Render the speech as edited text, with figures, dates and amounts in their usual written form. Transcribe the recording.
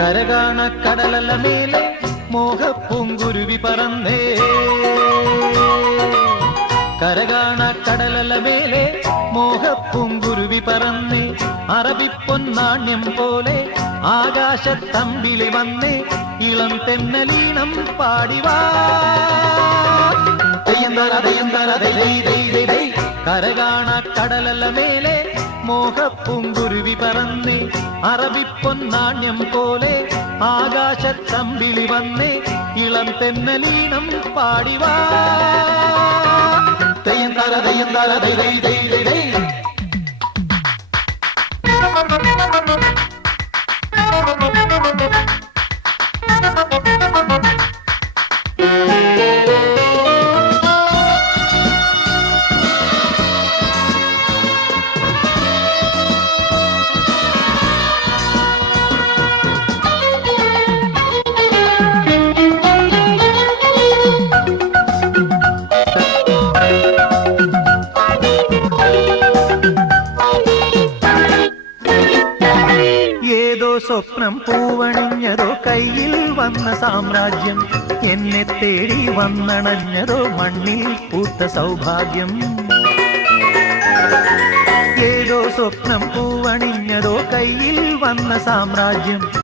കരകാണ കടലല മേലെ മോഹപ്പൂങ്കുരുവി പറന്നേ. കരകാണ കടലല മേലെ മോഹപ്പൂങ്കുരുവി പറന്നേ. അറബിപ്പൊന്നാണ്യം പോലെ ആകാശത്തമ്പിളി വന്നേ. ഇളം തെന്നലീണം പാടിവാ. കരകാണ കടലല മേലെ മോഹപ്പൂങ്കുരുവി പറന്നേ. അറബിപ്പൊന്നാണ്യം പോലെ ആകാശത്തമ്പിളി വന്നേ. ഇളം തെന്നലീണം പാടിവാ. തെയ്യന്താര തെയ്യന്താര ദൈ ദൈ ദൈ ദൈ ദൈ. സ്വപ്നം പൂവണിഞ്ഞതോ കയ്യിൽ വന്ന സാമ്രാജ്യം. എന്നെ തേടി വന്നണഞ്ഞതോ മണ്ണിൽ പൂത്ത സൗഭാഗ്യം. ഏതോ സ്വപ്നം പൂവണിഞ്ഞതോ കയ്യിൽ വന്ന സാമ്രാജ്യം.